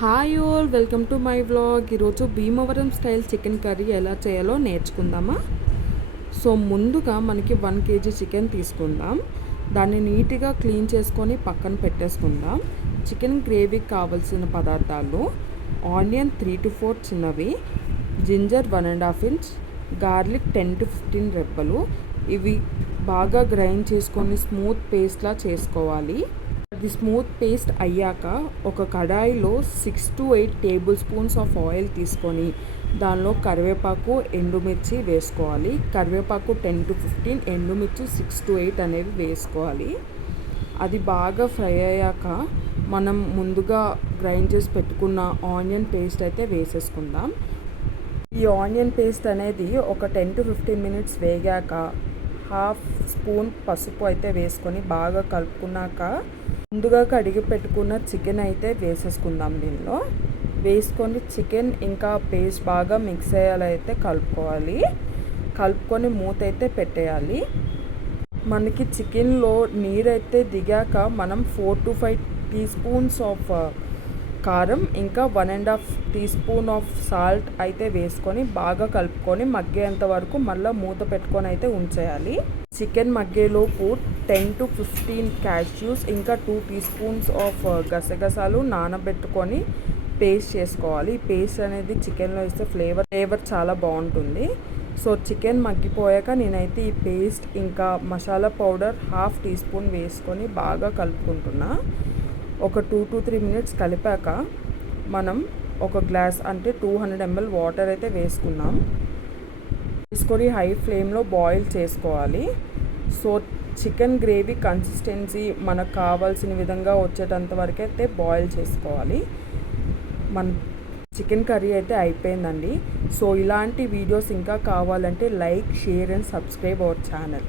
Hi all, welcome to my vlog. ఈరోజు Bhimavaram style chicken curry ఎలా చేయాలో నేర్చుకుందామా. సో ముందుగా మనకి 1 kg చికెన్ తీసుకుందాం. దాన్ని నీట్గా క్లీన్ చేసుకొని పక్కన పెట్టేసుకుందాం. చికెన్ గ్రేవీకి కావాల్సిన పదార్థాలు: ఆనియన్ 3 to 4 చిన్నవి, జింజర్ 1.5 inch, గార్లిక్ 10 to 15 రెబ్బలు. ఇవి బాగా గ్రైండ్ చేసుకొని స్మూత్ పేస్ట్లా చేసుకోవాలి. అది స్మూత్ పేస్ట్ అయ్యాక ఒక కడాయిలో 6 to 8 table spoons of oil తీసుకొని దానిలో కరివేపాకు, ఎండుమిర్చి వేసుకోవాలి. కరివేపాకు 10 to 15, ఎండుమిర్చి 6 to 8 అనేవి వేసుకోవాలి. అది బాగా ఫ్రై అయ్యాక మనం ముందుగా గ్రైండ్ చేసి పెట్టుకున్న ఆనియన్ పేస్ట్ అయితే వేసేసుకుందాం. ఈ ఆనియన్ పేస్ట్ అనేది ఒక 10 to 15 minutes వేగాక 1/2 స్పూన్ పసుపు అయితే వేసుకొని బాగా కలుపుకున్నాక ముందుగా కడిగి పెట్టుకున్న చికెన్ అయితే వేసేసుకుందాం. దీనిలో వేసుకొని చికెన్ ఇంకా పేస్ట్ బాగా మిక్స్ అయ్యేలా కలుపుకోవాలి. కలుపుకొని మూత అయితే పెట్టేయాలి. మనకి చికెన్లో నీరైతే దిగాక మనం 4 to 5 teaspoons ఆఫ్ కారం ఇంకా 1.5 teaspoon ఆఫ్ సాల్ట్ అయితే వేసుకొని బాగా కలుపుకొని మగ్గేంత వరకు మళ్ళీ మూత పెట్టుకొని అయితే ఉంచేయాలి. చికెన్ మగ్గేలోపు 10 to 15 క్యాష్యూస్ ఇంకా 2 teaspoons ఆఫ్ గసగసాలు నానబెట్టుకొని పేస్ట్ చేసుకోవాలి. పేస్ట్ అనేది చికెన్లో ఇస్తే ఫ్లేవర్ చాలా బాగుంటుంది. సో చికెన్ మగ్గిపోయాక నేనైతే ఈ పేస్ట్ ఇంకా మసాలా పౌడర్ 1/2 teaspoon వేసుకొని బాగా కలుపుకుంటున్నా. ఒక 2 to 3 minutes కలిపాక మనం ఒక గ్లాస్ అంటే 200 ml వాటర్ అయితే వేసుకున్నాం. వేసుకొని హై ఫ్లేమ్లో బాయిల్ చేసుకోవాలి. సో చికెన్ గ్రేవీ కన్సిస్టెన్సీ మనకు కావాల్సిన విధంగా వచ్చేటంత వరకు అయితే బాయిల్ చేసుకోవాలి. మన చికెన్ కర్రీ అయితే అయిపోయిందండి. సో ఇలాంటి వీడియోస్ ఇంకా కావాలంటే like, share and subscribe our channel.